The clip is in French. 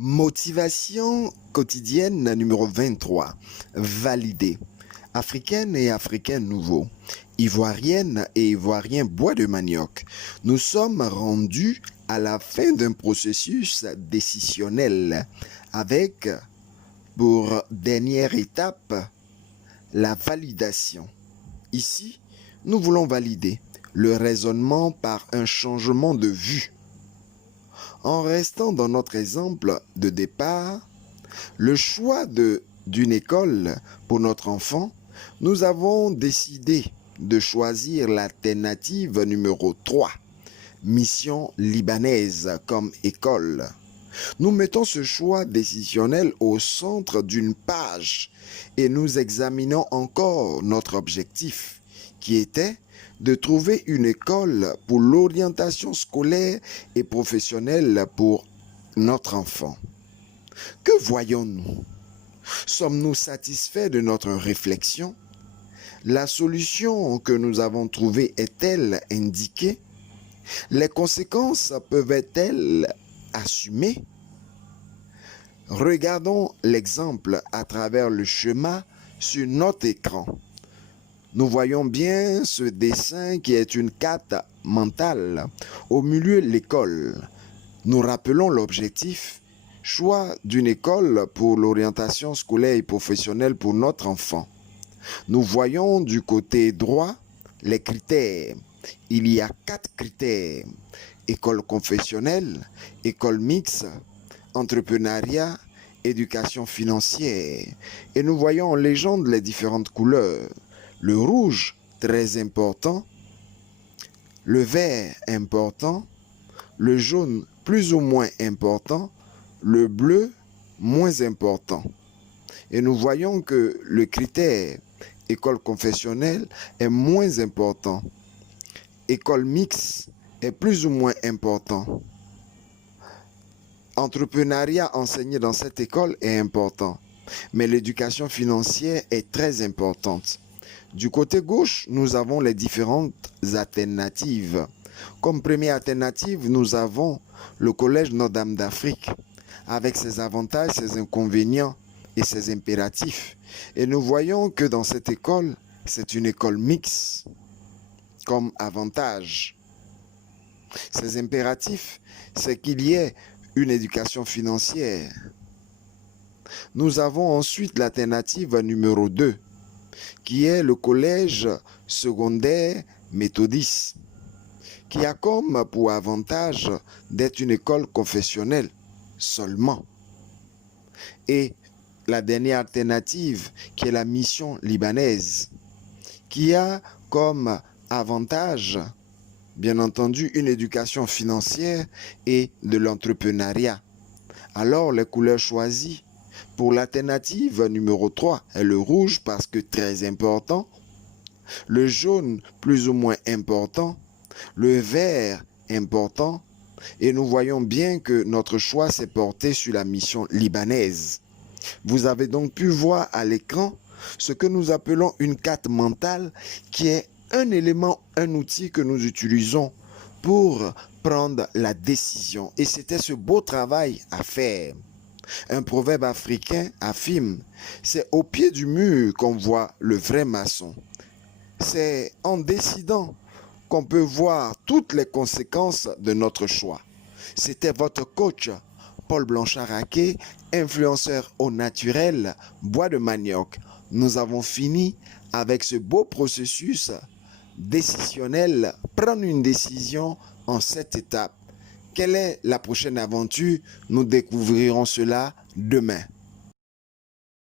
Motivation quotidienne numéro 23. Valider. Africaine et Africain nouveau. Ivoirienne et Ivoirien bois de manioc. Nous sommes rendus à la fin d'un processus décisionnel avec, pour dernière étape, la validation. Ici, nous voulons valider le raisonnement par un changement de vue. En restant dans notre exemple de départ, le choix d'une école pour notre enfant, nous avons décidé de choisir l'alternative numéro 3, mission libanaise comme école. Nous mettons ce choix décisionnel au centre d'une page et nous examinons encore notre objectif qui était de trouver une école pour l'orientation scolaire et professionnelle pour notre enfant. Que voyons-nous? Sommes-nous satisfaits de notre réflexion? La solution que nous avons trouvée est-elle indiquée? Les conséquences peuvent-elles assumées? Regardons l'exemple à travers le schéma sur notre écran. Nous voyons bien ce dessin qui est une carte mentale. Au milieu, l'école. Nous rappelons l'objectif, choix d'une école pour l'orientation scolaire et professionnelle pour notre enfant. Nous voyons du côté droit les critères. Il y a 4 critères. École confessionnelle, école mixte, entrepreneuriat, éducation financière. Et nous voyons en légende les différentes couleurs. Le rouge, très important. Le vert, important. Le jaune, plus ou moins important. Le bleu, moins important. Et nous voyons que le critère école confessionnelle est moins important. École mixte est plus ou moins important. Entrepreneuriat enseigné dans cette école est important. Mais l'éducation financière est très importante. Du côté gauche, nous avons les différentes alternatives. Comme première alternative, nous avons le Collège Notre-Dame d'Afrique, avec ses avantages, ses inconvénients et ses impératifs. Et nous voyons que dans cette école, c'est une école mixte comme avantage. Ses impératifs, c'est qu'il y ait une éducation financière. Nous avons ensuite l'alternative numéro 2, qui est le collège secondaire méthodiste, qui a comme pour avantage d'être une école confessionnelle seulement. Et la dernière alternative, qui est la mission libanaise, qui a comme avantage, bien entendu, une éducation financière et de l'entrepreneuriat. Alors, les couleurs choisies pour l'alternative numéro 3 est le rouge parce que très important, le jaune plus ou moins important, le vert important, et nous voyons bien que notre choix s'est porté sur la mission libanaise. Vous avez donc pu voir à l'écran ce que nous appelons une carte mentale qui est un élément, un outil que nous utilisons pour prendre la décision. Et c'était ce beau travail à faire. Un proverbe africain affirme, c'est au pied du mur qu'on voit le vrai maçon. C'est en décidant qu'on peut voir toutes les conséquences de notre choix. C'était votre coach, Paul Blanchard-Raquet, influenceur au naturel, bois de manioc. Nous avons fini avec ce beau processus décisionnel, prendre une décision en 7 étapes. Quelle est la prochaine aventure? Nous découvrirons cela demain.